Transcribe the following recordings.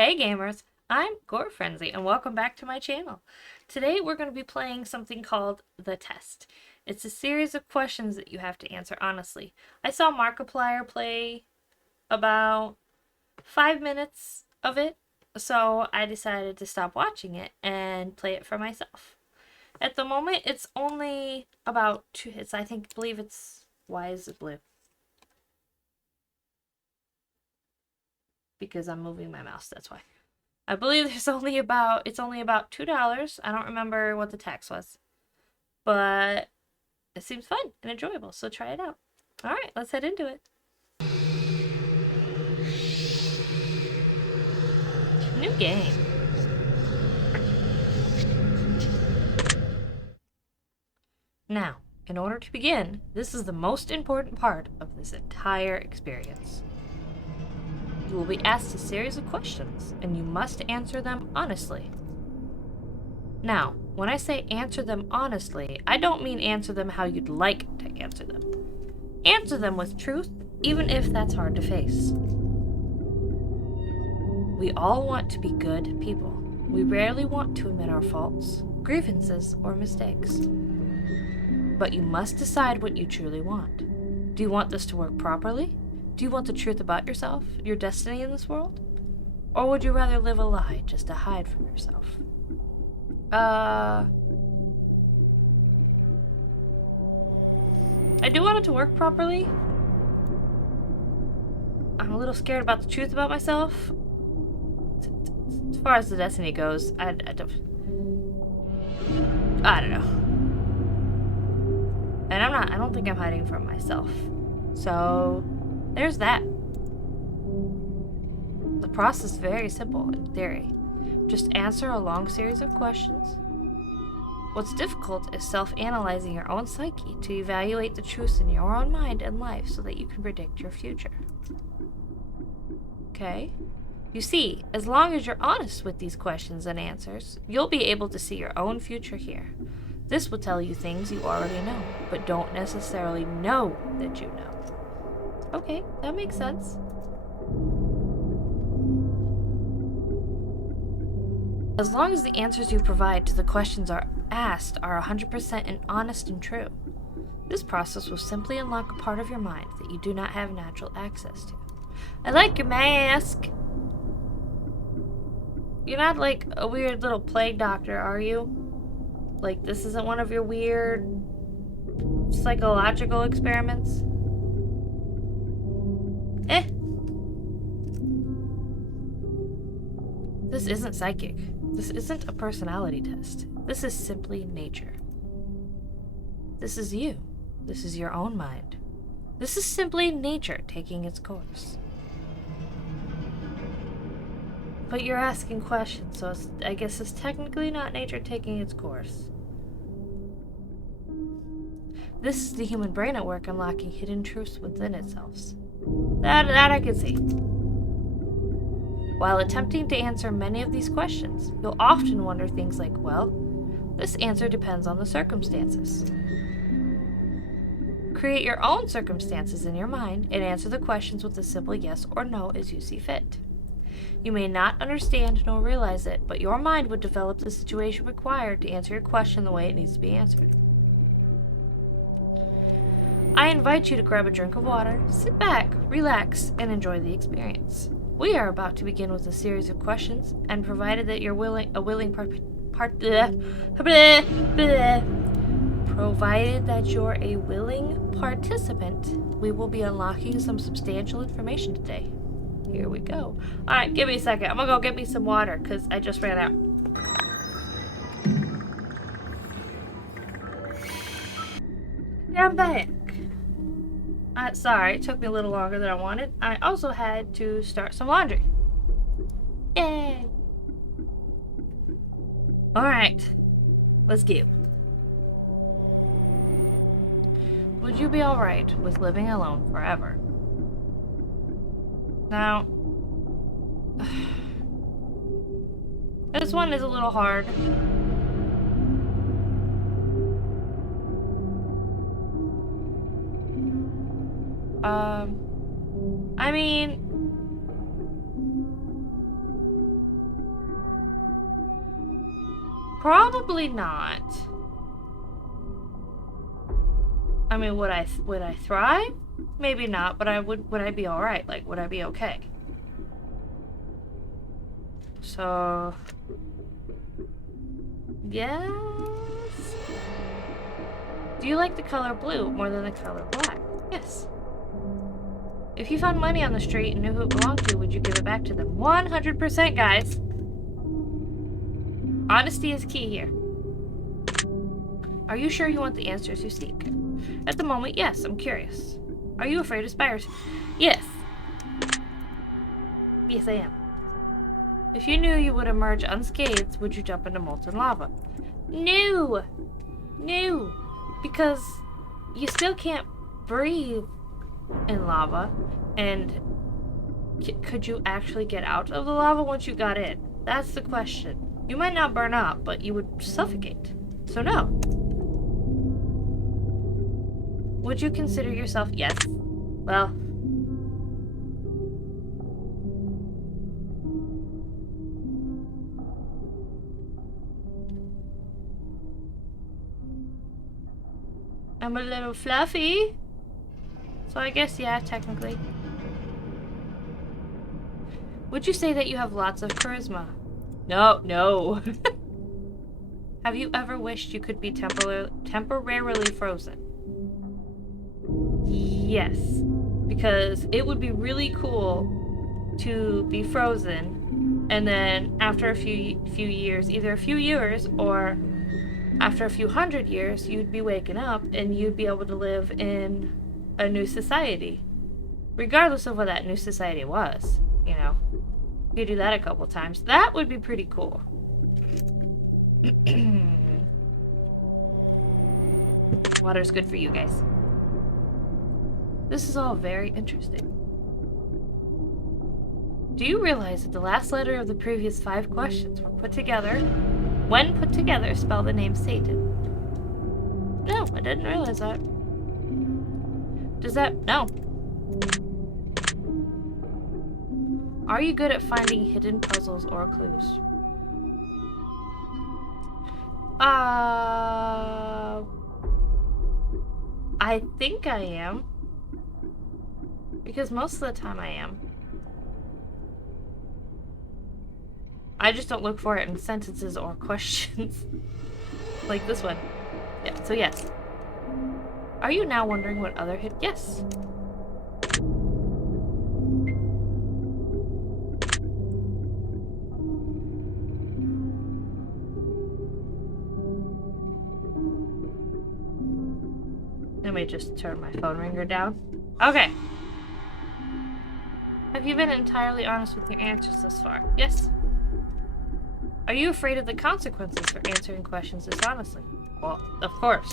Hey gamers, I'm Gore Frenzy and welcome back to my channel. Today we're going to be playing something called The Test. It's a series of questions that you have to answer honestly. I saw Markiplier play about 5 minutes of it, so I decided to stop watching it and play it for myself. At the moment it's only about 2 hits. Believe it's... Why is it blue? Because I'm moving my mouse, that's why. I believe it's only about $2. I don't remember what the tax was. But it seems fun and enjoyable, so try it out. Alright, let's head into it. New game. Now, in order to begin, this is the most important part of this entire experience. You will be asked a series of questions, and you must answer them honestly. Now, when I say answer them honestly, I don't mean answer them how you'd like to answer them. Answer them with truth, even if that's hard to face. We all want to be good people. We rarely want to admit our faults, grievances, or mistakes. But you must decide what you truly want. Do you want this to work properly? Do you want the truth about yourself, your destiny in this world? Or would you rather live a lie just to hide from yourself? I do want it to work properly. I'm a little scared about the truth about myself. As far as the destiny goes, I don't know. And I don't think I'm hiding from myself. So, there's that. The process is very simple in theory. Just answer a long series of questions. What's difficult is self-analyzing your own psyche to evaluate the truths in your own mind and life so that you can predict your future. Okay? You see, as long as you're honest with these questions and answers, you'll be able to see your own future here. This will tell you things you already know, but don't necessarily know that you know. Okay, that makes sense. As long as the answers you provide to the questions asked are 100% honest and true, this process will simply unlock a part of your mind that you do not have natural access to. I like your mask! You're not like a weird little plague doctor, are you? Like, this isn't one of your weird psychological experiments? This isn't psychic. This isn't a personality test. This is simply nature. This is you. This is your own mind. This is simply nature taking its course. But you're asking questions, so I guess it's technically not nature taking its course. This is the human brain at work unlocking hidden truths within itself. That I can see. While attempting to answer many of these questions, you'll often wonder things like, well, this answer depends on the circumstances. Create your own circumstances in your mind and answer the questions with a simple yes or no as you see fit. You may not understand nor realize it, but your mind would develop the situation required to answer your question the way it needs to be answered. I invite you to grab a drink of water, sit back, relax, and enjoy the experience. We are about to begin with a series of questions, and provided that you're willing participant, we will be unlocking some substantial information today. Here we go. Alright, give me a second. I'm gonna go get me some water, because I just ran out. I'm back. Sorry, it took me a little longer than I wanted. I also had to start some laundry. Yay! Alright, let's go. Would you be alright with living alone forever? Now, this one is a little hard. I mean, Probably not. I mean, would I thrive? Maybe not, but would I be alright? Like, would I be okay? So, yes. Do you like the color blue more than the color black? Yes. If you found money on the street and knew who it belonged to, would you give it back to them? 100%, guys. Honesty is key here. Are you sure you want the answers you seek? At the moment, yes, I'm curious. Are you afraid of spiders? Yes. Yes, I am. If you knew you would emerge unscathed, would you jump into molten lava? No! No! Because you still can't breathe in lava, and could you actually get out of the lava once you got in? That's the question. You might not burn up, but you would suffocate. So no. Would you consider yourself... Yes. Well... I'm a little fluffy. So I guess, yeah, technically. Would you say that you have lots of charisma? No, no. Have you ever wished you could be temporarily frozen? Yes. Because it would be really cool to be frozen, and then after a few years, either a few years or after a few hundred years, you'd be waking up and you'd be able to live in a new society. Regardless of what that new society was, you know. You do that a couple times. That would be pretty cool. Water's good for you guys. This is all very interesting. Do you realize that the last letter of the previous 5 questions were put together, when put together, spell the name Satan? No, I didn't realize that. Does that... No. Are you good at finding hidden puzzles or clues? I think I am. Because most of the time I am. I just don't look for it in sentences or questions. Like this one. Yeah, so yes. Are you now wondering what other hit? Yes. Let me just turn my phone ringer down. Okay. Have you been entirely honest with your answers thus far? Yes. Are you afraid of the consequences for answering questions dishonestly? Well, of course.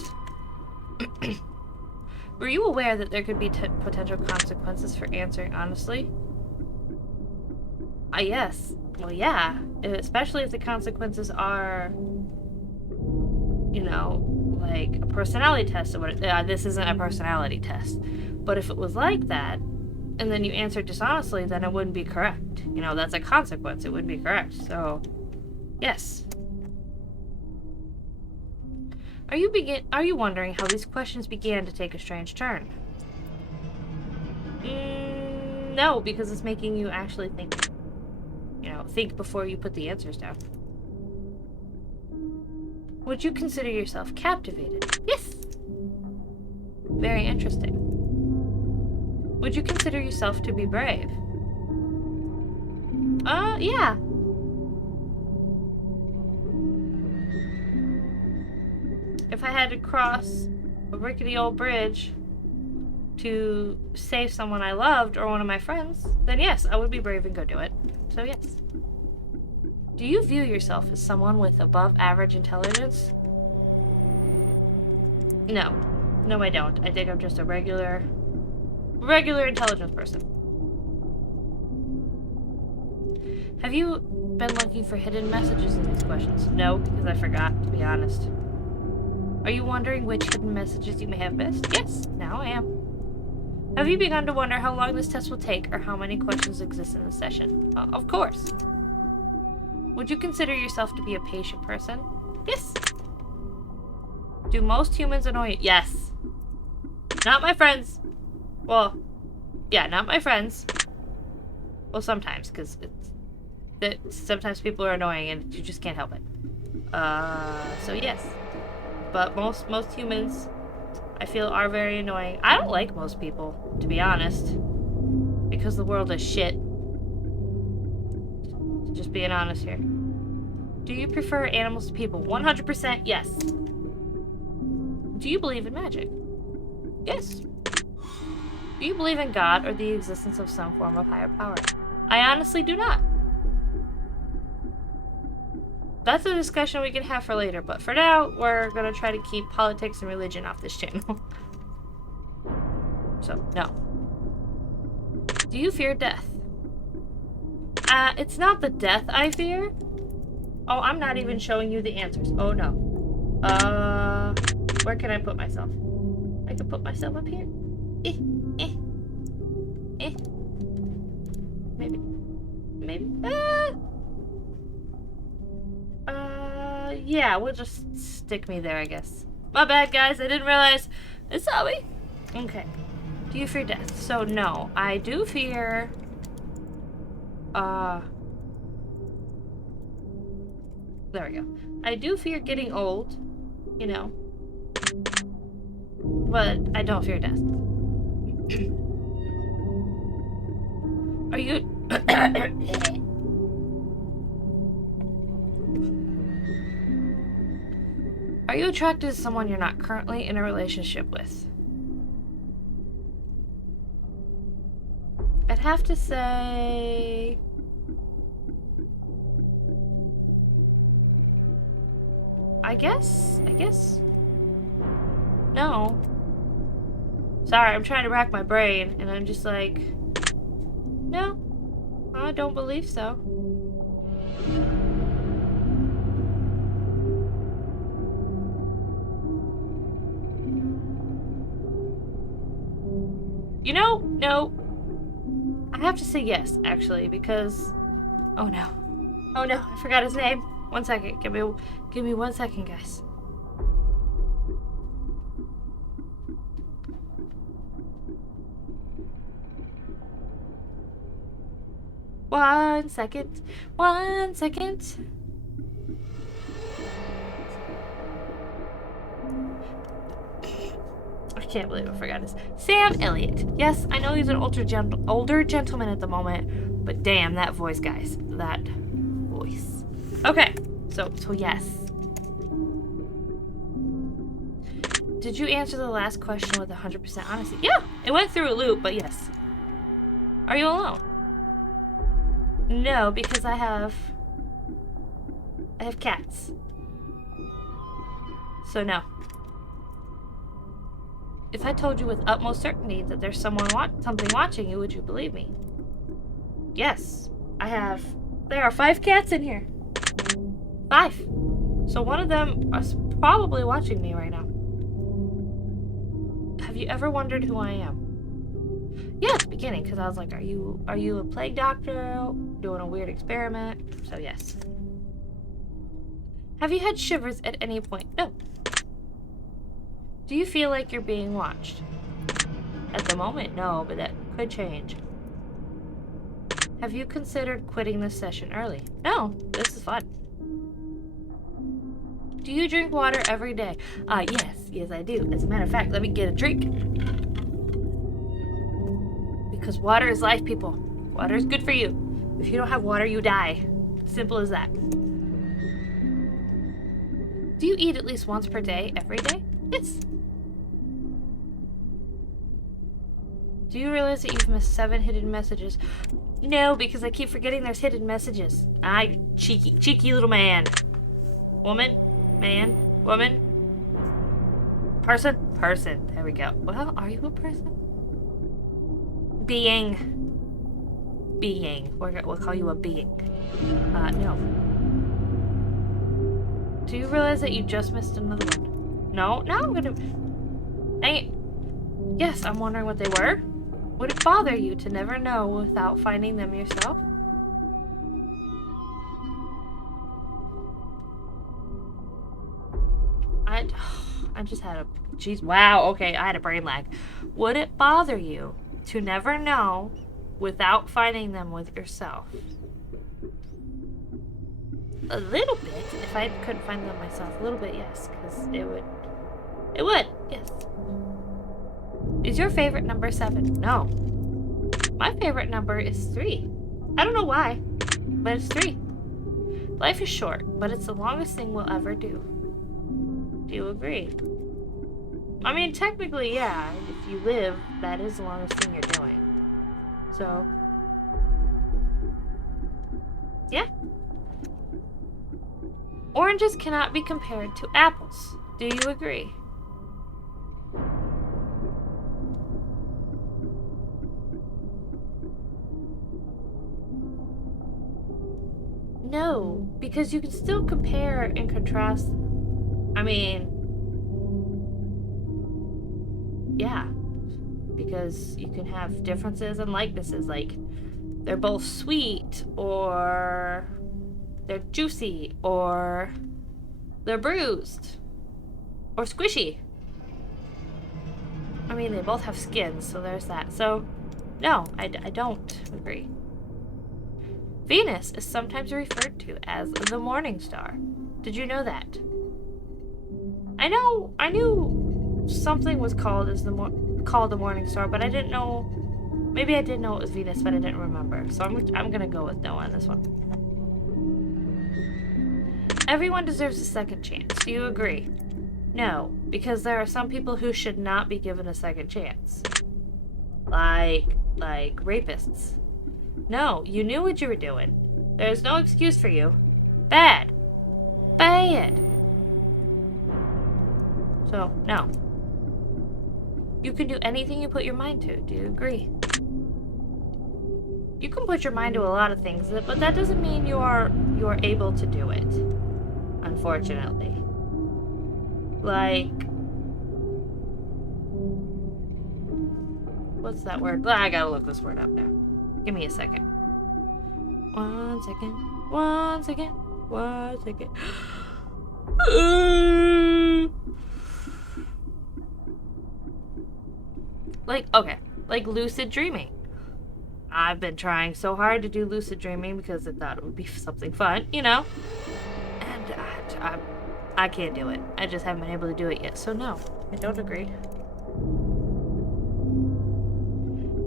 Were you aware that there could be potential consequences for answering honestly? Yes. Well, yeah. Especially if the consequences are, you know, like a personality test or whatever. This isn't a personality test. But if it was like that, and then you answered dishonestly, then it wouldn't be correct. You know, that's a consequence. It wouldn't be correct. So, yes. Are you wondering how these questions began to take a strange turn? No, because it's making you actually think. You know, think before you put the answers down. Would you consider yourself captivated? Yes. Very interesting. Would you consider yourself to be brave? Yeah. If I had to cross a rickety old bridge to save someone I loved or one of my friends, then yes, I would be brave and go do it. So yes. Do you view yourself as someone with above average intelligence? No. No, I don't. I think I'm just a regular intelligence person. Have you been looking for hidden messages in these questions? No, because I forgot, to be honest. Are you wondering which hidden messages you may have missed? Yes, now I am. Have you begun to wonder how long this test will take or how many questions exist in the session? Of course. Would you consider yourself to be a patient person? Yes. Do most humans annoy you? Yes. Not my friends. Well, yeah, not my friends. Well, sometimes, because sometimes people are annoying and you just can't help it. So yes. But most humans, I feel, are very annoying. I don't like most people, to be honest. Because the world is shit. Just being honest here. Do you prefer animals to people? 100% yes. Do you believe in magic? Yes. Do you believe in God or the existence of some form of higher power? I honestly do not. That's a discussion we can have for later, but for now, we're gonna try to keep politics and religion off this channel. So, no. Do you fear death? It's not the death I fear. Oh, I'm not even showing you the answers. Oh, no. Where can I put myself? I can put myself up here. Maybe. Yeah, we'll just stick me there, I guess. My bad, guys. I didn't realize. It's Abby. Okay. Do you fear death? So, no. I do fear... There we go. I do fear getting old. You know. But I don't fear death. Are you... Are you attracted to someone you're not currently in a relationship with? I'd have to say... I guess? No. Sorry, I'm trying to rack my brain, and I'm just like... No, I don't believe so. You know, no. I have to say yes, actually, because... Oh no. Oh no, I forgot his name. 1 second. Give me 1 second, guys. One second. I can't believe I forgot his... Sam Elliott. Yes, I know he's an older gentleman at the moment, but damn, that voice, guys. That voice. Okay, so yes. Did you answer the last question with 100% honesty? Yeah, it went through a loop, but yes. Are you alone? No, because I have cats. So no. If I told you with utmost certainty that there's something watching you, would you believe me? Yes, I have. There are 5 cats in here. 5. So one of them is probably watching me right now. Have you ever wondered who I am? Yeah, at the beginning, because I was like, are you a plague doctor doing a weird experiment? So yes. Have you had shivers at any point? No. Do you feel like you're being watched? At the moment, no, but that could change. Have you considered quitting this session early? No, this is fun. Do you drink water every day? Yes, I do. As a matter of fact, let me get a drink. Because water is life, people. Water is good for you. If you don't have water, you die. Simple as that. Do you eat at least once per day, every day? Yes. Do you realize that you've missed 7 hidden messages? No, because I keep forgetting there's hidden messages. Cheeky little man. Woman, man, woman, person. There we go. Well, are you a person? Being. We'll call you a being. No. Do you realize that you just missed another one? No? Now I'm gonna... Dang it. Yes, I'm wondering what they were. Would it bother you to never know without finding them yourself? I just had a... Jeez, wow, okay, I had a brain lag. Would it bother you to never know without finding them with yourself? A little bit, if I couldn't find them myself. A little bit, yes, because it would. It would, yes. Is your favorite number 7? No. My favorite number is 3. I don't know why, but it's 3. Life is short, but it's the longest thing we'll ever do. Do you agree? I mean, technically, yeah. If you live, that is the longest thing you're doing. So, yeah. Oranges cannot be compared to apples. Do you agree? No, because you can still compare and contrast them. I mean, yeah, because you can have differences and likenesses, like they're both sweet, or they're juicy, or they're bruised, or squishy. I mean, they both have skins, so there's that. So, no, I don't agree. Venus is sometimes referred to as the morning star. Did you know that? I knew something was called the morning star, but I didn't know. Maybe I did know it was Venus, but I didn't remember. So I'm gonna go with no on this one. Everyone deserves a second chance. Do you agree? No, because there are some people who should not be given a second chance. Like rapists. No, you knew what you were doing. There's no excuse for you. Bad. Bad. So, no. You can do anything you put your mind to. Do you agree? You can put your mind to a lot of things, but that doesn't mean you are able to do it. Unfortunately. Like, what's that word? I gotta look this word up now. Give me a second. 1 second. 1 second. 1 second. Like lucid dreaming. I've been trying so hard to do lucid dreaming because I thought it would be something fun, you know? And I can't do it. I just haven't been able to do it yet. So no, I don't agree.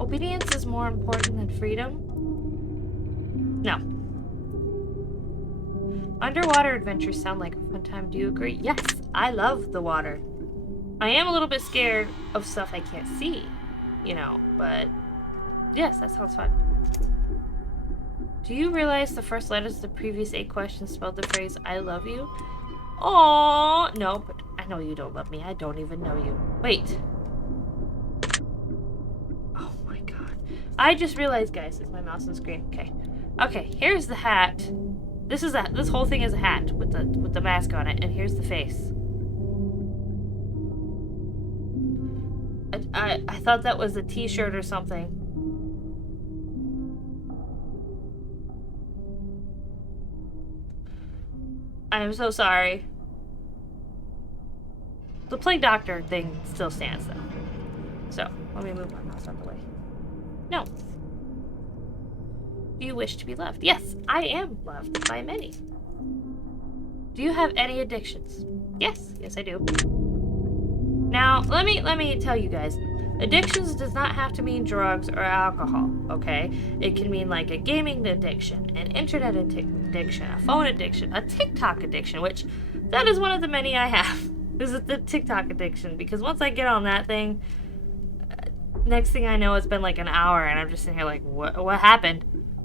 Obedience is more important than freedom? No. Underwater adventures sound like a fun time. Do you agree? Yes, I love the water. I am a little bit scared of stuff I can't see, you know, but yes, that sounds fun. Do you realize the first letters of the previous 8 questions spelled the phrase, I love you? Aww, no, but I know you don't love me. I don't even know you. Wait. Oh my god. I just realized, guys, it's my mouse on screen. Okay. Okay, here's the hat. This whole thing is a hat with the mask on it, and here's the face. I thought that was a t-shirt or something. I am so sorry. The plague doctor thing still stands, though. So, let me move my mouse out of the way. No. Do you wish to be loved? Yes, I am loved by many. Do you have any addictions? Yes, I do. Now, let me tell you guys. Addictions does not have to mean drugs or alcohol, okay? It can mean like a gaming addiction, an internet addiction, a phone addiction, a TikTok addiction, which that is one of the many I have. Is the TikTok addiction, because once I get on that thing, next thing I know, it's been like an hour and I'm just sitting here like, what happened?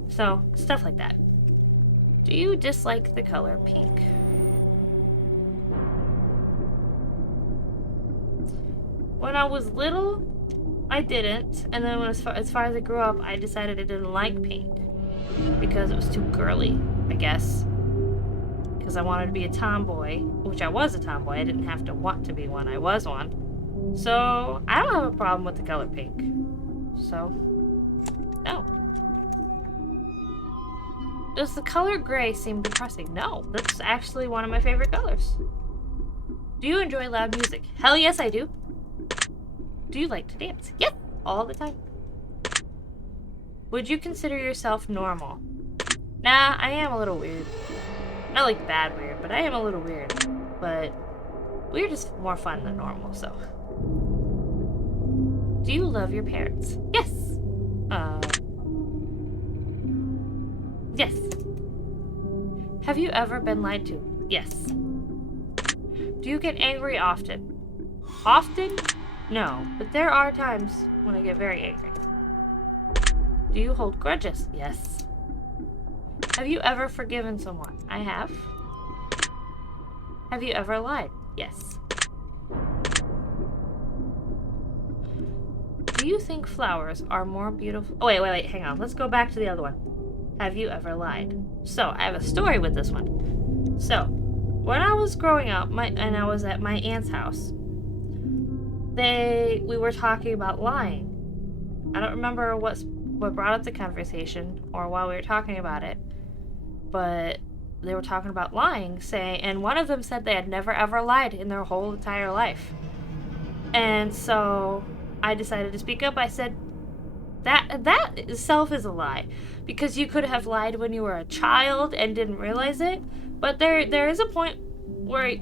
So, stuff like that. Do you dislike the color pink? When I was little, I didn't, and then as far as I grew up, I decided I didn't like pink because it was too girly, I guess. Because I wanted to be a tomboy, which I was a tomboy. I didn't have to want to be one. I was one. So I don't have a problem with the color pink. So, no. Does the color gray seem depressing? No, that's actually one of my favorite colors. Do you enjoy loud music? Hell yes, I do. Do you like to dance? Yep, all the time. Would you consider yourself normal? Nah, I am a little weird. Not like bad weird, but I am a little weird. But weird is more fun than normal, so. Do you love your parents? Yes. Yes. Have you ever been lied to? Yes. Do you get angry often? Often? No, but there are times when I get very angry. Do you hold grudges? Yes. Have you ever forgiven someone? I have. Have you ever lied? Yes. Do you think flowers are more beautiful? Oh, wait, hang on. Let's go back to the other one. Have you ever lied? So, I have a story with this one. So, when I was growing up, and I was at my aunt's house, we were talking about lying. I don't remember what brought up the conversation or while we were talking about it, but they were talking about lying, and one of them said they had never ever lied in their whole entire life. And so I decided to speak up. I said, that itself is a lie, because you could have lied when you were a child and didn't realize it, but there is a point where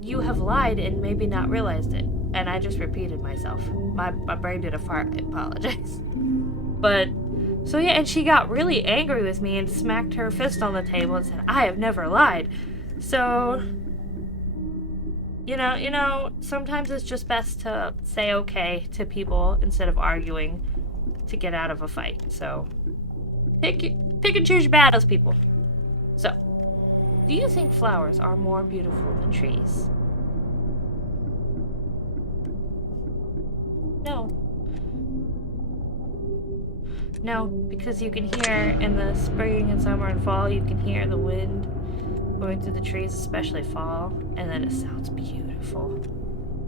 you have lied and maybe not realized it. And I just repeated myself. My brain did a fart. I apologize. But so yeah, and she got really angry with me and smacked her fist on the table and said, I have never lied. So you know, sometimes it's just best to say okay to people instead of arguing to get out of a fight. So pick and choose your battles, people. So, do you think flowers are more beautiful than trees? No. No, because you can hear in the spring and summer and fall, you can hear the wind going through the trees, especially fall, and then it sounds beautiful.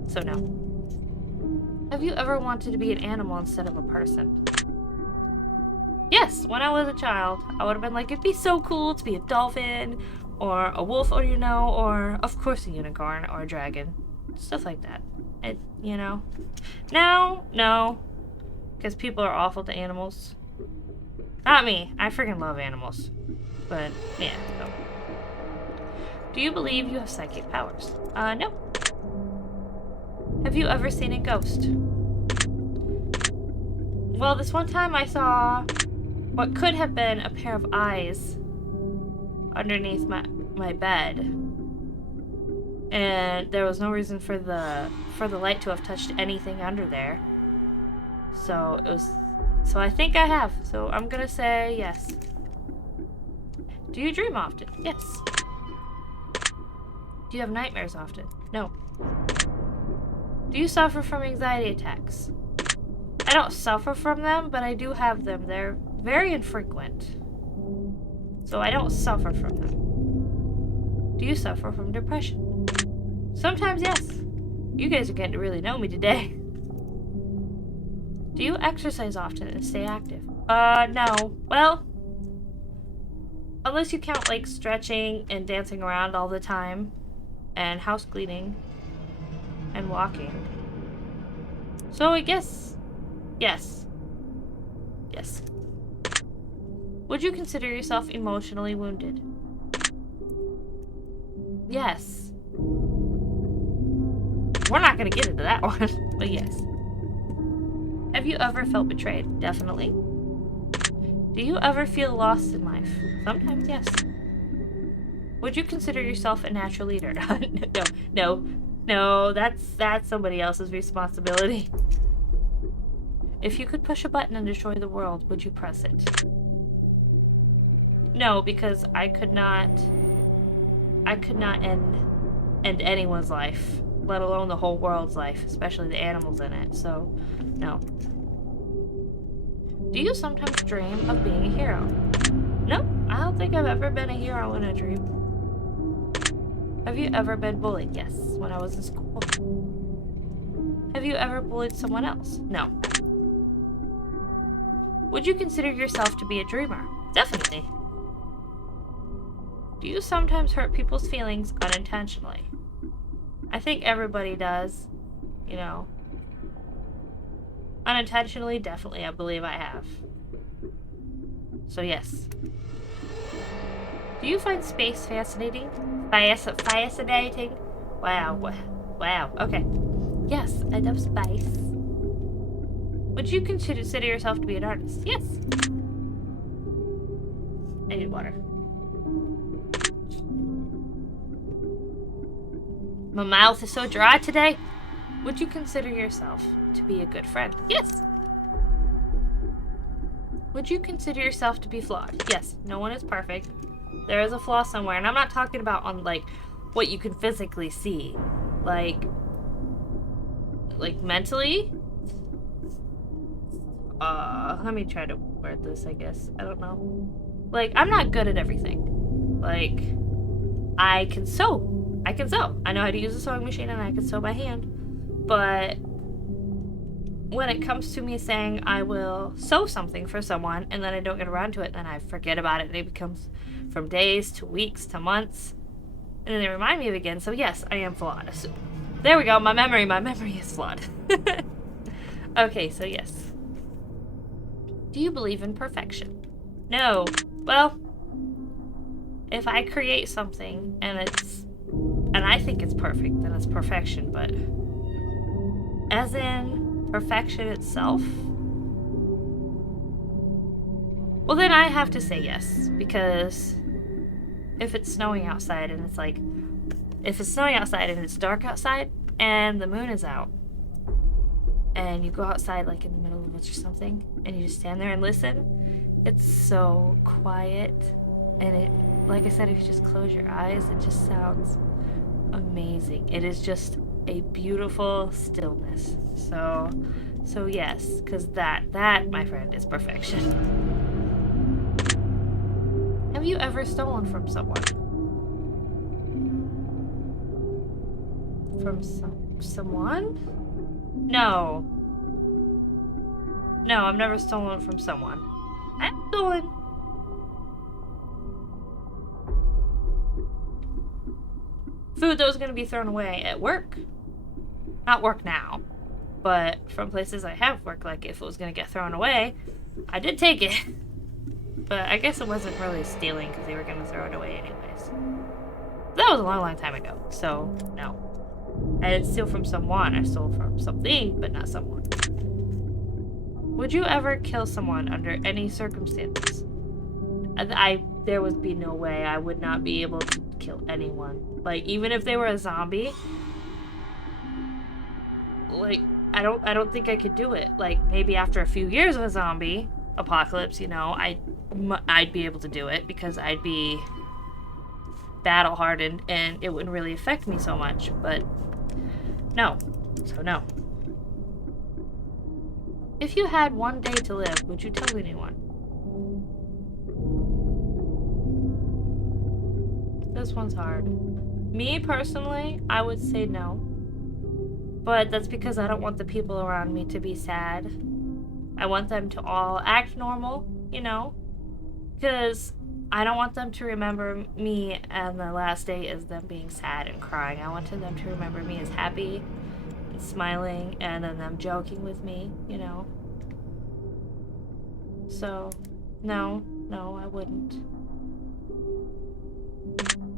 So no. Have you ever wanted to be an animal instead of a person? Yes, when I was a child, I would have been like, it'd be so cool to be a dolphin, or a wolf, or or of course a unicorn, or a dragon. Stuff like that. Now, no. Because people are awful to animals. Not me. I freaking love animals. But, yeah, no. Do you believe you have psychic powers? No. Have you ever seen a ghost? Well, this one time I saw what could have been a pair of eyes underneath my bed. And there was no reason for the light to have touched anything under there. So I think I have. So I'm gonna say yes. Do you dream often? Yes. Do you have nightmares often? No. Do you suffer from anxiety attacks? I don't suffer from them, but I do have them. They're very infrequent. So I don't suffer from them. Do you suffer from depression? Sometimes, yes. You guys are getting to really know me today. Do you exercise often and stay active? No. Well, unless you count, like, stretching and dancing around all the time, and house cleaning, and walking. So I guess, yes. Yes. Would you consider yourself emotionally wounded? Yes. We're not gonna get into that one, but yes. Have you ever felt betrayed? Definitely. Do you ever feel lost in life? Sometimes, yes. Would you consider yourself a natural leader? No, that's somebody else's responsibility. If you could push a button and destroy the world, would you press it? No, because I could not end anyone's life, let alone the whole world's life, especially the animals in it. So, no. Do you sometimes dream of being a hero? No, I don't think I've ever been a hero in a dream. Have you ever been bullied? Yes, when I was in school. Have you ever bullied someone else? No. Would you consider yourself to be a dreamer? Definitely. Do you sometimes hurt people's feelings unintentionally? I think everybody does, you know. Unintentionally, definitely, I believe I have. So yes. Do you find space fascinating? Fascinating? Wow. Wow. Okay. Yes, I love space. Would you consider yourself to be an artist? Yes. I need water. My mouth is so dry today. Would you consider yourself to be a good friend? Yes. Would you consider yourself to be flawed? Yes. No one is perfect. There is a flaw somewhere, and I'm not talking about on like what you can physically see, like mentally. Let me try to word this. I guess I don't know. Like, I'm not good at everything. Like, I can sew. I know how to use a sewing machine, and I can sew by hand. But when it comes to me saying I will sew something for someone, and then I don't get around to it, and then I forget about it, and it becomes from days to weeks to months, and then they remind me of it again. So yes, I am flawed. So, there we go. My memory is flawed. Okay, so yes. Do you believe in perfection? No. Well, if I create something and I think it's perfect, then it's perfection, but as in perfection itself, well, then I have to say yes, because if it's snowing outside and it's dark outside and the moon is out, and you go outside like in the middle of the woods or something, and you just stand there and listen, it's so quiet, and it, like I said, if you just close your eyes, it just sounds amazing. It is just a beautiful stillness. So yes, because that, my friend, is perfection. Have you ever stolen from someone? From someone? No. No, I've never stolen from someone. I've stolen. Food that was going to be thrown away at work. Not work now, but from places I have worked, like if it was going to get thrown away, I did take it. But I guess it wasn't really stealing because they were going to throw it away anyways. That was a long, long time ago, so no. I didn't steal from someone, I stole from something, but not someone. Would you ever kill someone under any circumstances? There would be no way I would not be able to kill anyone. Like, even if they were a zombie, like, I don't think I could do it. Like, maybe after a few years of a zombie apocalypse, you know, I'd be able to do it because I'd be battle hardened and it wouldn't really affect me so much, but no. So no. If you had one day to live, would you tell anyone? This one's hard. Me personally, I would say no. But that's because I don't want the people around me to be sad. I want them to all act normal, you know? Because I don't want them to remember me and the last day as them being sad and crying. I wanted them to remember me as happy and smiling and then them joking with me, you know? So, no, I wouldn't.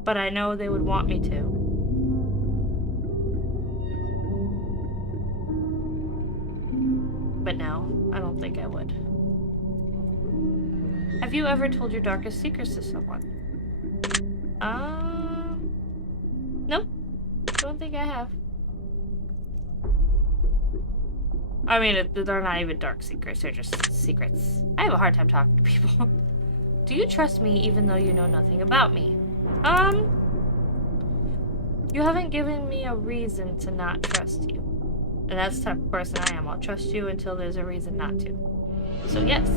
But I know they would want me to. But no, I don't think I would. Have you ever told your darkest secrets to someone? Nope. Don't think I have. I mean, they're not even dark secrets, they're just secrets. I have a hard time talking to people. Do you trust me even though you know nothing about me? You haven't given me a reason to not trust you. And that's the type of person I am. I'll trust you until there's a reason not to. So yes.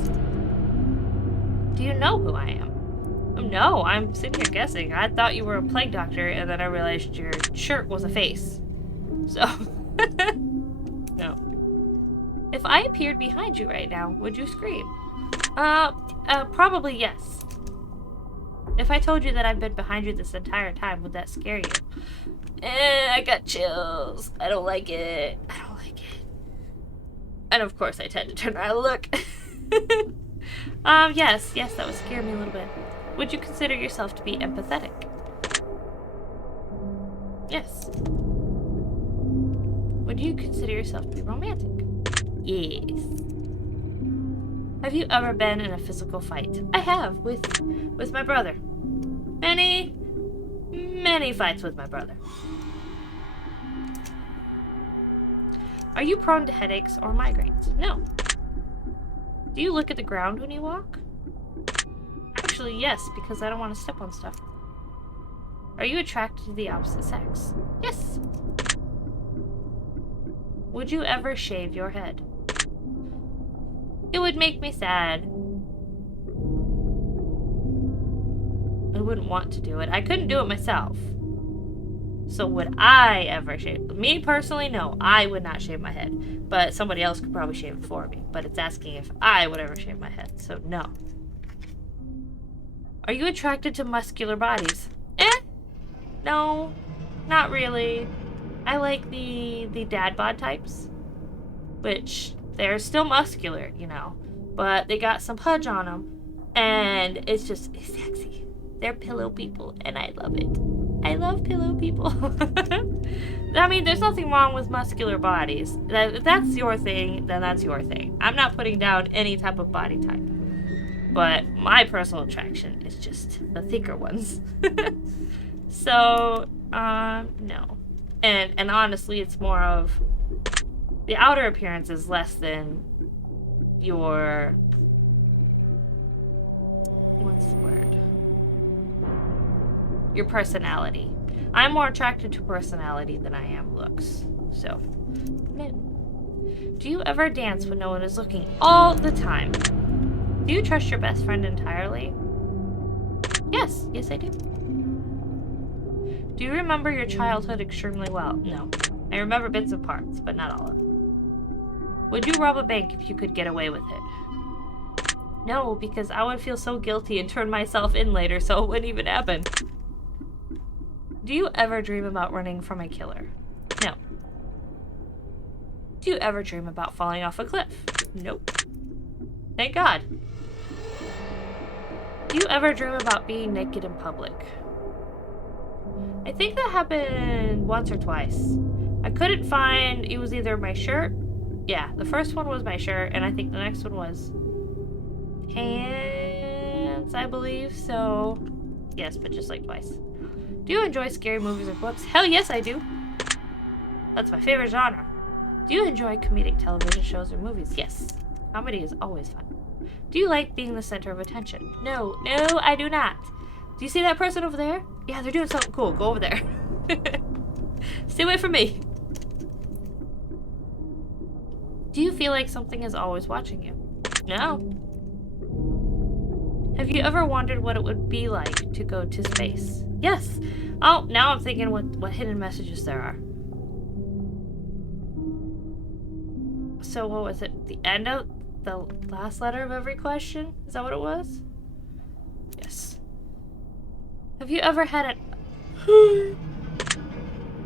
Do you know who I am? No, I'm sitting here guessing. I thought you were a plague doctor, and then I realized your shirt was a face. So, no. If I appeared behind you right now, would you scream? Probably yes. If I told you that I've been behind you this entire time, would that scare you? I got chills. I don't like it. I don't like it. And of course I tend to turn around and look. Yes, that would scare me a little bit. Would you consider yourself to be empathetic? Yes. Would you consider yourself to be romantic? Yes. Have you ever been in a physical fight? I have, with my brother. Many fights with my brother. Are you prone to headaches or migraines? No. Do you look at the ground when you walk? Actually, yes, because I don't want to step on stuff. Are you attracted to the opposite sex? Yes. Would you ever shave your head? It would make me sad. I wouldn't want to do it. I couldn't do it myself. So would I ever shave? Me personally, no. I would not shave my head. But somebody else could probably shave it for me. But it's asking if I would ever shave my head. So no. Are you attracted to muscular bodies? No. Not really. I like the dad bod types. Which, they're still muscular, you know. But they got some pudge on them. And it's sexy. They're pillow people. And I love it. I love pillow people. I mean, there's nothing wrong with muscular bodies. If that's your thing, then that's your thing. I'm not putting down any type of body type. But my personal attraction is just the thicker ones. So, no. And honestly, it's more of the outer appearance is less than your... What's the word? Your personality. I'm more attracted to personality than I am looks. So, no. Do you ever dance when no one is looking? All the time. Do you trust your best friend entirely? Yes I do. Do you remember your childhood extremely well? No. I remember bits and parts, but not all of it. Would you rob a bank if you could get away with it? No, because I would feel so guilty and turn myself in later, so it wouldn't even happen. Do you ever dream about running from a killer? No. Do you ever dream about falling off a cliff? Nope. Thank God. Do you ever dream about being naked in public? I think that happened once or twice. I couldn't find... It was either my shirt... Yeah, the first one was my shirt, and I think the next one was... pants, I believe. So, yes, but just like twice. Do you enjoy scary movies or books? Hell yes, I do. That's my favorite genre. Do you enjoy comedic television shows or movies? Yes. Comedy is always fun. Do you like being the center of attention? No, I do not. Do you see that person over there? Yeah, they're doing something cool. Go over there. Stay away from me. Do you feel like something is always watching you? No. Have you ever wondered what it would be like to go to space? Yes. Oh, now I'm thinking what hidden messages there are. So what was it? The end of the last letter of every question? Is that what it was? Yes. Have you ever had an...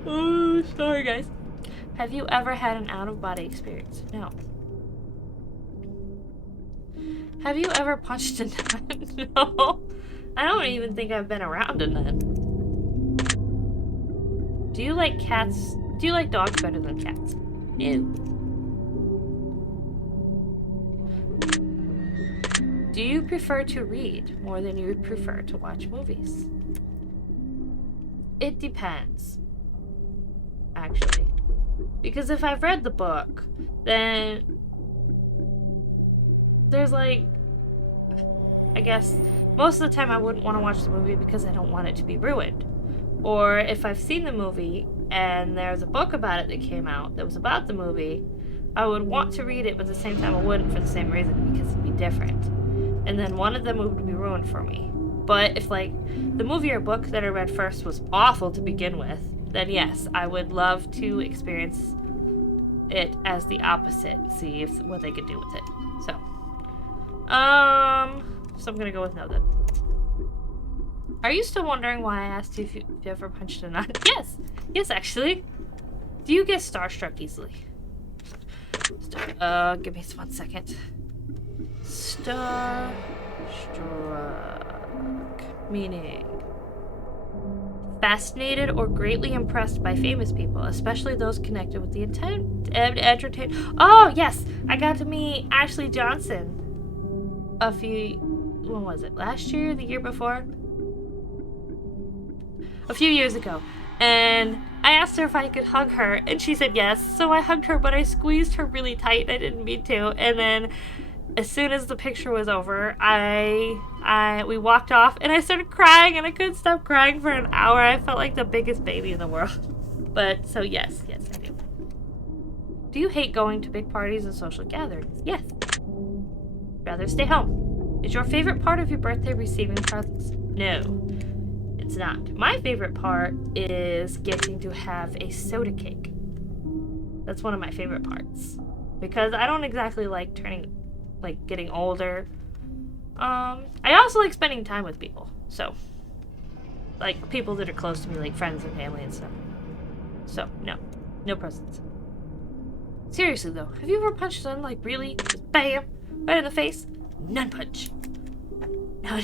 Oh, sorry guys. Have you ever had an out-of-body experience? No. Have you ever punched a nun? No. I don't even think I've been around a nun. Do you like cats? Do you like dogs better than cats? No. Do you prefer to read more than you would prefer to watch movies? It depends. Actually. Because if I've read the book, then there's like, I guess, most of the time I wouldn't want to watch the movie because I don't want it to be ruined. Or if I've seen the movie and there's a book about it that came out that was about the movie, I would want to read it, but at the same time I wouldn't for the same reason, because it'd be different. And then one of them would be ruined for me. But if like the movie or book that I read first was awful to begin with, then yes, I would love to experience it as the opposite, see if what they could do with it. So I'm gonna go with no then. Are you still wondering why I asked you if you ever punched a nun? Yes! Yes, actually. Do you get starstruck easily? Give me 1 second. Starstruck. Meaning fascinated or greatly impressed by famous people, especially those connected with the entertain. Oh, yes! I got to meet Ashley Johnson when was it? Last year? The year before? A few years ago. And I asked her if I could hug her, and she said yes. So I hugged her, but I squeezed her really tight, and I didn't mean to. And then as soon as the picture was over, we walked off, and I started crying, and I couldn't stop crying for an hour. I felt like the biggest baby in the world. But, so yes, I do. Do you hate going to big parties and social gatherings? Yes. Rather stay home. Is your favorite part of your birthday receiving presents? No, it's not. My favorite part is getting to have a soda cake. That's one of my favorite parts. Because I don't exactly like getting older. I also like spending time with people. So, like, people that are close to me, like friends and family and stuff. So, no presents. Seriously, though, have you ever punched someone, like, really? Just bam! Right in the face? Nun punch. No.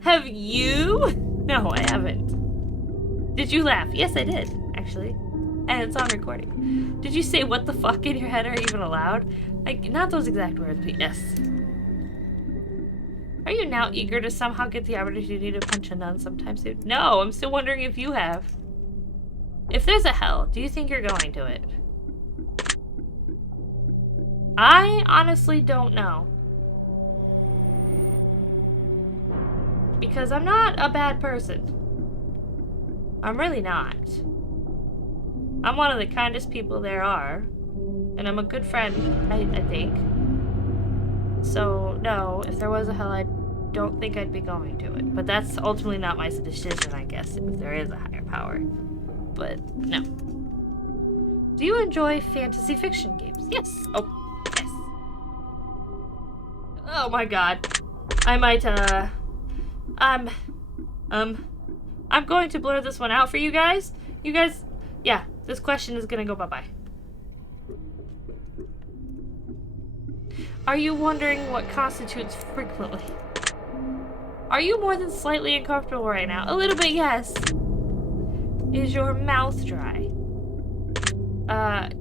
Have you? No, I haven't. Did you laugh? Yes, I did, actually. And it's on recording. Did you say what the fuck in your head are even allowed? Like, not those exact words, but yes. Are you now eager to somehow get the opportunity to punch a nun sometime soon? No, I'm still wondering if you have. If there's a hell, do you think you're going to it? I honestly don't know. Because I'm not a bad person. I'm really not. I'm one of the kindest people there are. And I'm a good friend, I think. So, no, if there was a hell, I don't think I'd be going to it. But that's ultimately not my decision, I guess, if there is a higher power. But, no. Do you enjoy fantasy fiction games? Yes. Oh, yes. Oh my god. I might, I'm going to blur this one out for you guys. You guys, yeah, this question is gonna go bye-bye. Are you wondering what constitutes frequently? Are you more than slightly uncomfortable right now? A little bit, yes. Is your mouth dry?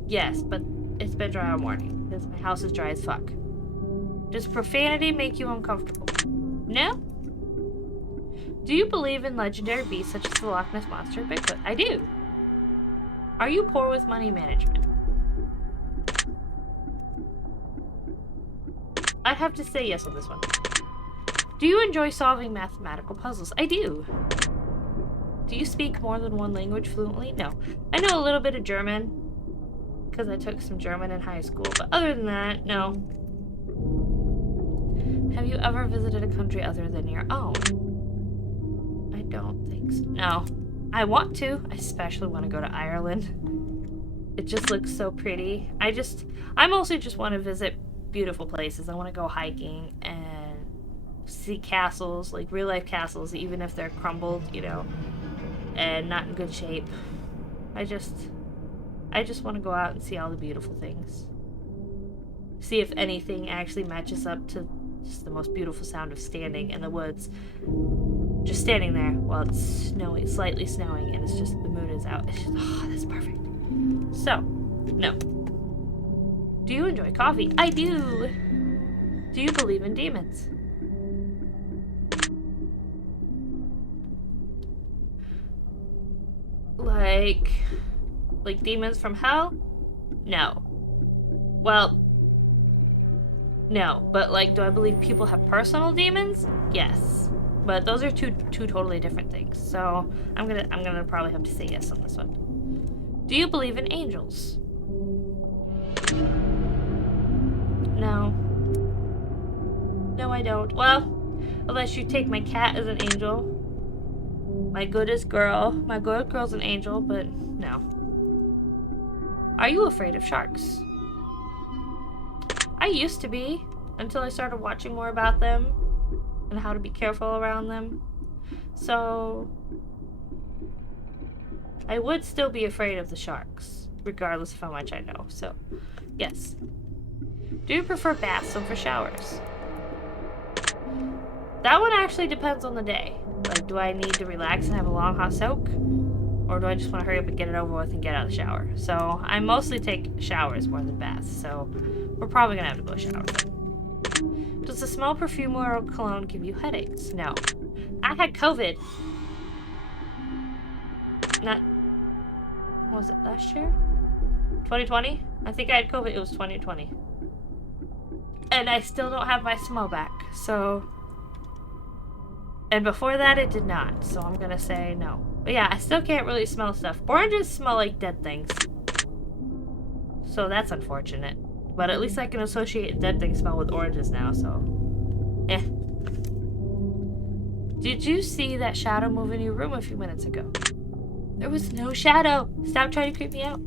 Yes, but it's been dry all morning because my house is dry as fuck. Does profanity make you uncomfortable? No? Do you believe in legendary beasts such as the Loch Ness Monster or Bigfoot? I do. Are you poor with money management? I'd have to say yes on this one. Do you enjoy solving mathematical puzzles? I do. Do you speak more than one language fluently? No. I know a little bit of German because I took some German in high school, but other than that, no. Have you ever visited a country other than your own? I don't think so. No. I want to. I especially want to go to Ireland. It just looks so pretty. I mostly just want to visit beautiful places. I want to go hiking and see castles, like real life castles, even if they're crumbled, you know, and not in good shape. I just want to go out and see all the beautiful things. See if anything actually matches up to just the most beautiful sound of standing in the woods. Just standing there while it's snowing, slightly snowing, and it's just, the moon is out. It's just, oh, that's perfect. So, no. Do you enjoy coffee? I do. Do you believe in demons? Like demons from hell? No. Well, no. But like, do I believe people have personal demons? Yes. But those are two totally different things. So I'm gonna probably have to say yes on this one. Do you believe in angels? No. No, I don't. Well, unless you take my cat as an angel. My goodest girl. My good girl's an angel, but no. Are you afraid of sharks? I used to be, until I started watching more about them and how to be careful around them. So I would still be afraid of the sharks, regardless of how much I know. So, yes. Do you prefer baths over showers? That one actually depends on the day. Like, do I need to relax and have a long hot soak? Or do I just want to hurry up and get it over with and get out of the shower? So, I mostly take showers more than baths, so we're probably gonna have to go shower. Does the smell of perfume or cologne give you headaches? No. I had COVID. Not... Was it last year? 2020? I think I had COVID. It was 2020. And I still don't have my smell back, so... And before that, it did not, so I'm gonna say no. But yeah, I still can't really smell stuff. Oranges smell like dead things. So that's unfortunate. But at least I can associate dead thing smell with oranges now, so... Eh. Did you see that shadow move in your room a few minutes ago? There was no shadow! Stop trying to creep me out.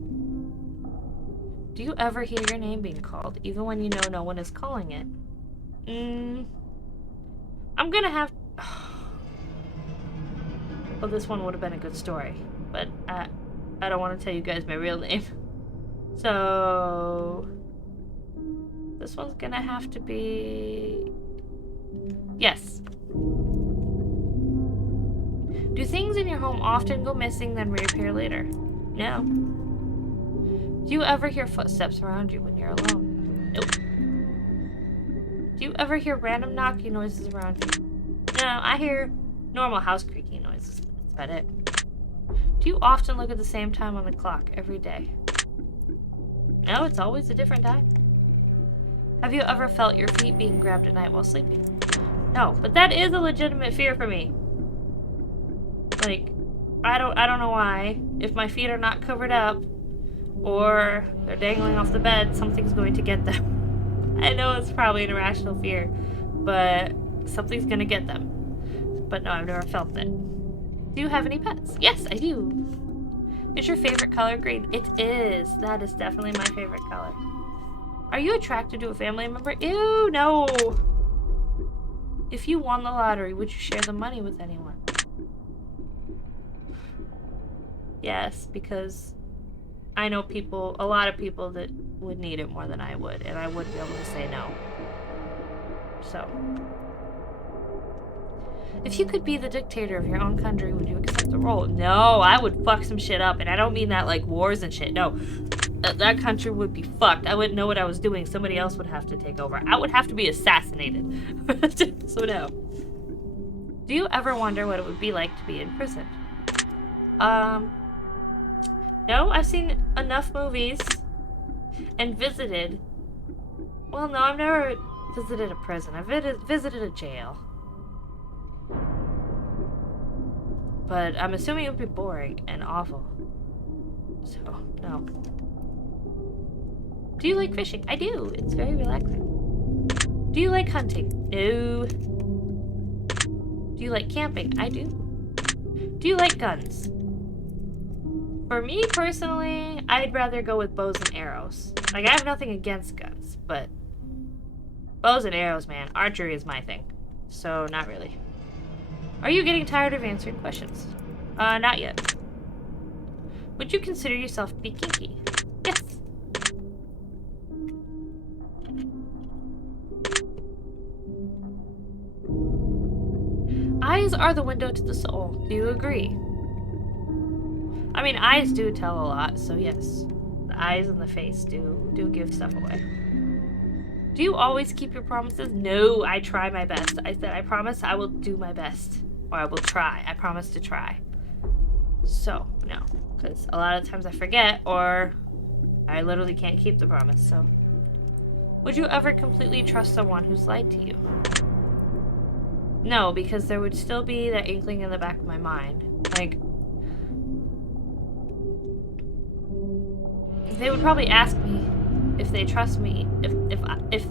Do you ever hear your name being called, even when you know no one is calling it? I'm gonna have... Well, this one would have been a good story, but I don't want to tell you guys my real name. So... This one's gonna have to be... Yes. Do things in your home often go missing then reappear later? No. Do you ever hear footsteps around you when you're alone? Nope. Do you ever hear random knocking noises around you? No, I hear normal house creaking noises. That's about it. Do you often look at the same time on the clock every day? No, it's always a different time. Have you ever felt your feet being grabbed at night while sleeping? No, but that is a legitimate fear for me. Like, I don't know why. If my feet are not covered up, or they're dangling off the bed, something's going to get them. I know it's probably an irrational fear, but something's gonna get them. But no, I've never felt it. Do you have any pets? Yes, I do. Is your favorite color green? It is. That is definitely my favorite color. Are you attracted to a family member? Ew, no. If you won the lottery, would you share the money with anyone? Yes, because I know people, a lot of people that would need it more than I would, and I wouldn't be able to say no. So. If you could be the dictator of your own country, would you accept the role? No, I would fuck some shit up, and I don't mean that like wars and shit. No, that country would be fucked. I wouldn't know what I was doing. Somebody else would have to take over. I would have to be assassinated. So no. Do you ever wonder what it would be like to be in prison? No, I've seen enough movies and visited. Well, no, I've never visited a prison. I've visited a jail. But I'm assuming it would be boring and awful. So, no. Do you like fishing? I do. It's very relaxing. Do you like hunting? No. Do you like camping? I do. Do you like guns? For me personally, I'd rather go with bows and arrows. Like, I have nothing against guns, but bows and arrows, man. Archery is my thing. So, not really. Are you getting tired of answering questions? Not yet. Would you consider yourself to be kinky? Yes. Eyes are the window to the soul. Do you agree? I mean, eyes do tell a lot, so yes. The eyes and the face do give stuff away. Do you always keep your promises? No, I try my best. I said I promise I will do my best. Or I will try. I promise to try. So, no. Because a lot of times I forget, or I literally can't keep the promise, so. Would you ever completely trust someone who's lied to you? No, because there would still be that inkling in the back of my mind. Like, they would probably ask me if they trust me, if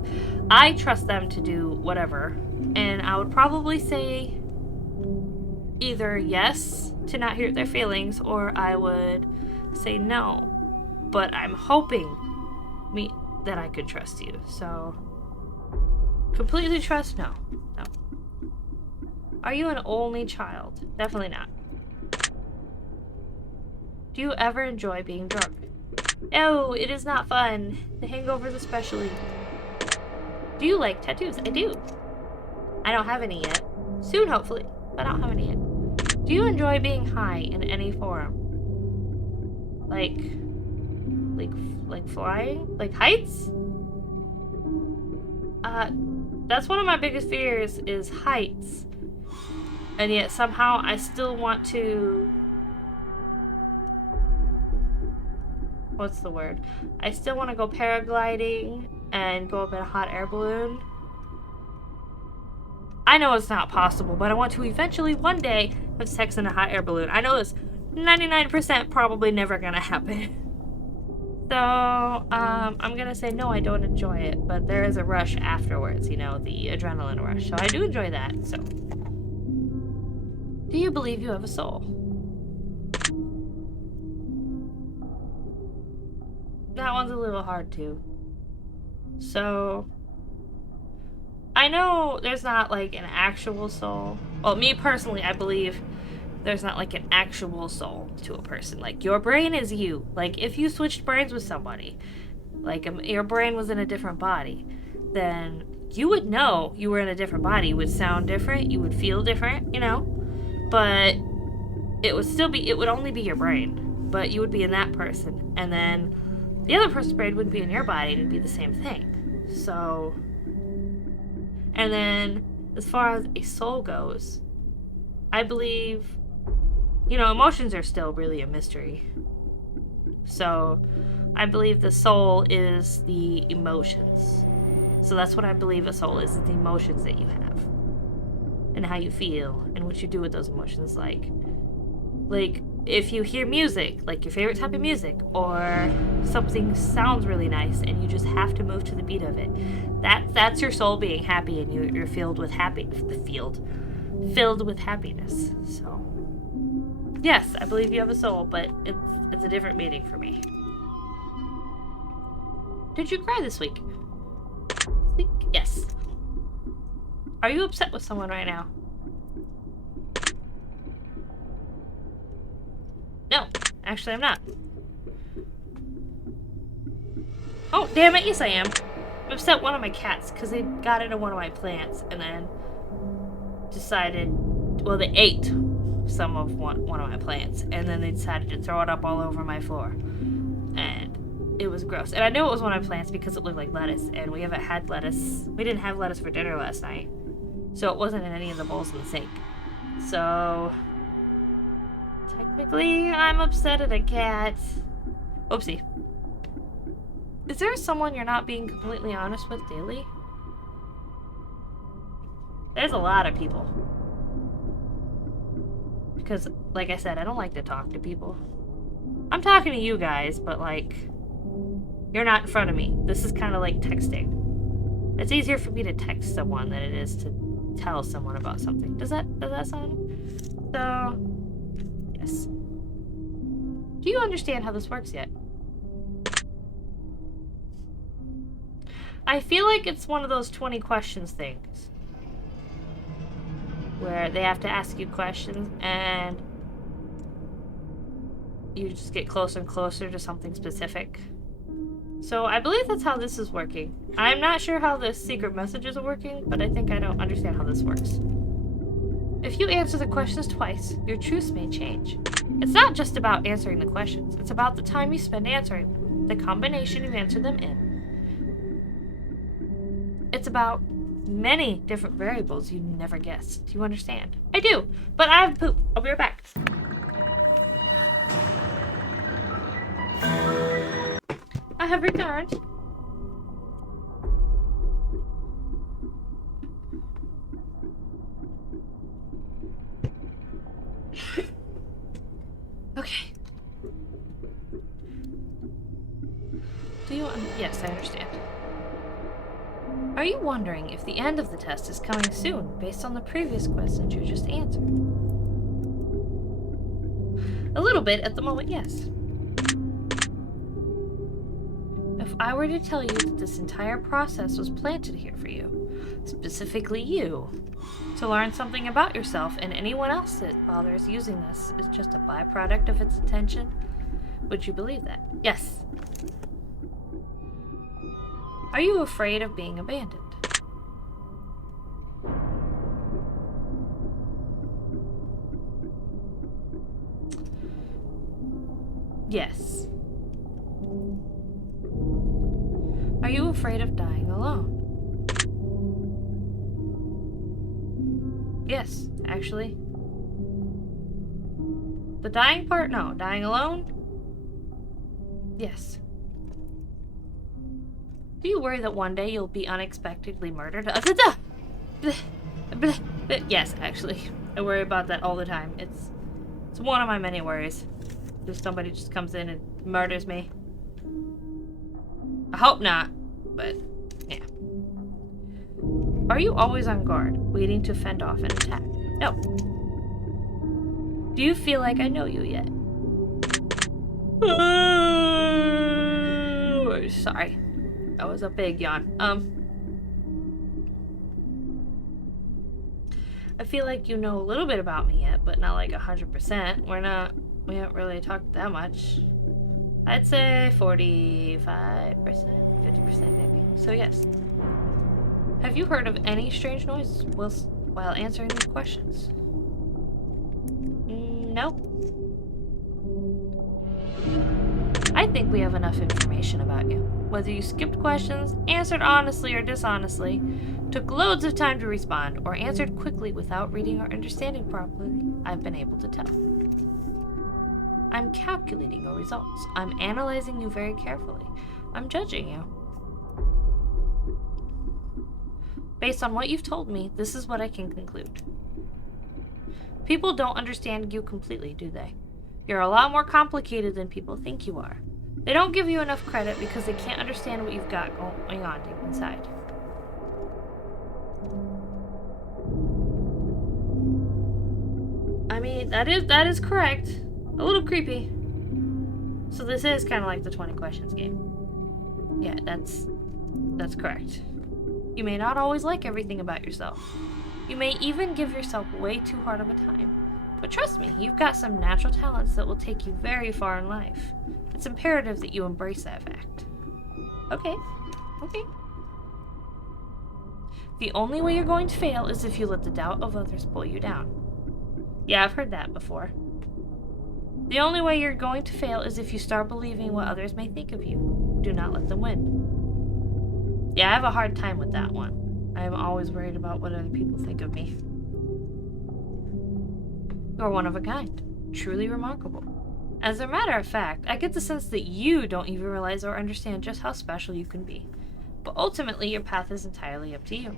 I trust them to do whatever, and I would probably say either yes to not hurt their feelings, or I would say no. But I'm hoping that I could trust you. So completely trust? No. Are you an only child? Definitely not. Do you ever enjoy being drunk? No, it is not fun. The hangovers especially. Do you like tattoos? I do. I don't have any yet. Soon, hopefully, but I don't have any yet. Do you enjoy being high in any form? Like flying? Like heights? That's one of my biggest fears is heights. And yet somehow I still want to... What's the word? I still want to go paragliding and go up in a hot air balloon. I know it's not possible, but I want to eventually one day have sex in a hot air balloon. I know it's 99% probably never gonna happen. So, I'm gonna say no, I don't enjoy it, but there is a rush afterwards, you know, the adrenaline rush. So I do enjoy that, so. Do you believe you have a soul? That one's a little hard too. So, I know there's not like an actual soul. Well, me personally, I believe there's not like an actual soul to a person. Like your brain is you. Like if you switched brains with somebody, like your brain was in a different body, then you would know you were in a different body. You would sound different. You would feel different, you know? But it would still be, it would only be your brain. But you would be in that person. And then the other person's brain wouldn't be in your body. It would be the same thing. So... And then, as far as a soul goes, I believe, you know, emotions are still really a mystery. So, I believe the soul is the emotions. So that's what I believe a soul is the emotions that you have. And how you feel, and what you do with those emotions, like if you hear music, like your favorite type of music, or something sounds really nice and you just have to move to the beat of it, that's your soul being happy, and you're filled with filled with happiness. So yes, I believe you have a soul, but it's a different meaning for me. Did you cry this week? Yes. Are you upset with someone right now? No, actually I'm not. Oh, damn it, yes I am. I'm upset one of my cats because they got into one of my plants and then decided, well, they ate some of one of my plants and then they decided to throw it up all over my floor. And it was gross. And I knew it was one of my plants because it looked like lettuce, and we haven't had lettuce. We didn't have lettuce for dinner last night, so it wasn't in any of the bowls in the sink. So... technically, I'm upset at a cat. Oopsie. Is there someone you're not being completely honest with daily? There's a lot of people. Because, like I said, I don't like to talk to people. I'm talking to you guys, but like, you're not in front of me. This is kind of like texting. It's easier for me to text someone than it is to tell someone about something. Does that sound? So... yes. Do you understand how this works yet? I feel like it's one of those 20 questions things. Where they have to ask you questions and you just get closer and closer to something specific. So I believe that's how this is working. I'm not sure how the secret messages are working, but I think I don't understand how this works. If you answer the questions twice, your truths may change. It's not just about answering the questions. It's about the time you spend answering them, the combination you answer them in. It's about many different variables you never guessed. Do you understand? I do, but I have poop. I'll be right back. I have returned. Okay. Do you... yes, I understand. Are you wondering if the end of the test is coming soon, based on the previous questions you just answered? A little bit at the moment, yes. If I were to tell you that this entire process was planted here for you, specifically you, to learn something about yourself, and anyone else that bothers using this is just a byproduct of its attention, would you believe that? Yes. Are you afraid of being abandoned? Yes. Are you afraid of dying alone? Yes, actually. The dying part? No. Dying alone? Yes. Do you worry that one day you'll be unexpectedly murdered? Yes, actually. I worry about that all the time. It's one of my many worries. If somebody just comes in and murders me. I hope not, but yeah. Are you always on guard, waiting to fend off an attack? No. Do you feel like I know you yet? Sorry. That was a big yawn. I feel like you know a little bit about me yet, but not like 100%. We haven't really talked that much. I'd say 45%, 50% maybe. So yes. Have you heard of any strange noises while answering these questions? No. I think we have enough information about you. Whether you skipped questions, answered honestly or dishonestly, took loads of time to respond, or answered quickly without reading or understanding properly, I've been able to tell. I'm calculating your results. I'm analyzing you very carefully. I'm judging you. Based on what you've told me, this is what I can conclude. People don't understand you completely, do they? You're a lot more complicated than people think you are. They don't give you enough credit because they can't understand what you've got going on deep inside. I mean, that is correct. A little creepy. So this is kind of like the 20 questions game. Yeah, that's correct. You may not always like everything about yourself. You may even give yourself way too hard of a time. But trust me, you've got some natural talents that will take you very far in life. It's imperative that you embrace that fact. Okay. The only way you're going to fail is if you let the doubt of others pull you down. Yeah, I've heard that before. The only way you're going to fail is if you start believing what others may think of you. Do not let them win. Yeah, I have a hard time with that one. I am always worried about what other people think of me. You're one of a kind. Truly remarkable. As a matter of fact, I get the sense that you don't even realize or understand just how special you can be. But ultimately, your path is entirely up to you.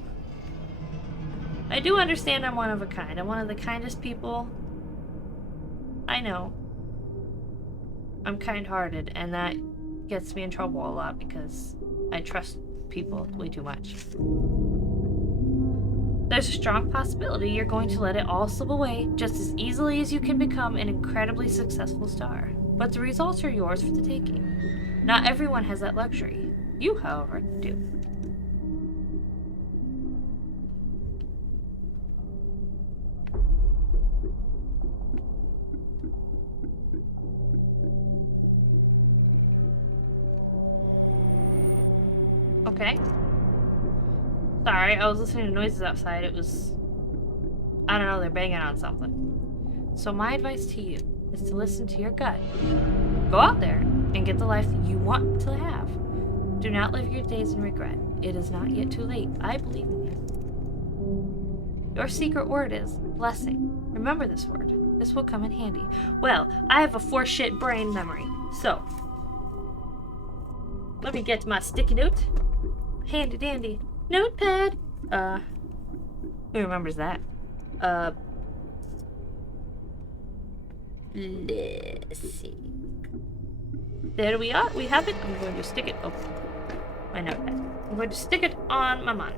I do understand I'm one of a kind. I'm one of the kindest people I know. I'm kind-hearted, and that gets me in trouble a lot because I trust people way too much. There's a strong possibility you're going to let it all slip away just as easily as you can become an incredibly successful star. But the results are yours for the taking. Not everyone has that luxury. You, however, do. Okay. Sorry, I was listening to noises outside. It was... I don't know, they're banging on something. So my advice to you is to listen to your gut. Go out there and get the life that you want to have. Do not live your days in regret. It is not yet too late. I believe in you. Your secret word is blessing. Remember this word. This will come in handy. Well, I have a 4-shit brain memory, so... let me get my sticky note. Handy dandy. Notepad. Who remembers that? Let's see. There we are. We have it. I'm going to stick it. Oh, my notepad. I'm going to stick it on my mind.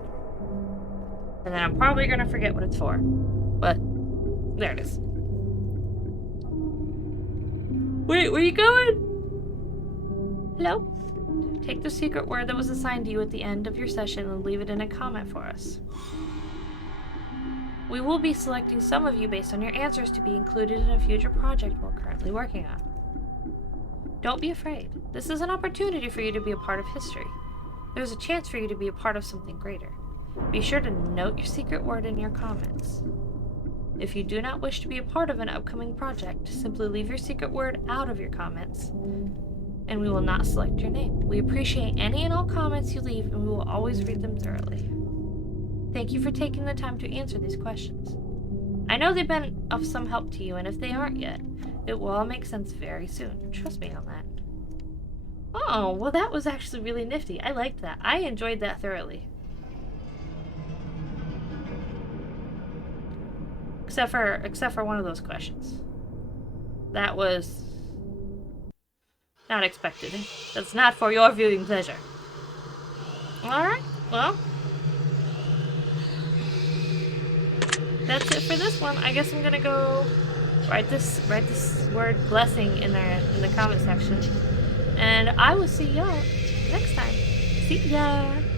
And then I'm probably going to forget what it's for. But, there it is. Wait, where are you going? Hello? Take the secret word that was assigned to you at the end of your session and leave it in a comment for us. We will be selecting some of you based on your answers to be included in a future project we're currently working on. Don't be afraid. This is an opportunity for you to be a part of history. There's a chance for you to be a part of something greater. Be sure to note your secret word in your comments. If you do not wish to be a part of an upcoming project, simply leave your secret word out of your comments, and we will not select your name. We appreciate any and all comments you leave, and we will always read them thoroughly. Thank you for taking the time to answer these questions. I know they've been of some help to you, and if they aren't yet, it will all make sense very soon. Trust me on that. Oh, well that was actually really nifty. I liked that. I enjoyed that thoroughly. Except for one of those questions. That was not expected. That's not for your viewing pleasure. Alright, well, that's it for this one. I guess I'm gonna go write this word blessing in the comment section. And I will see y'all next time. See ya!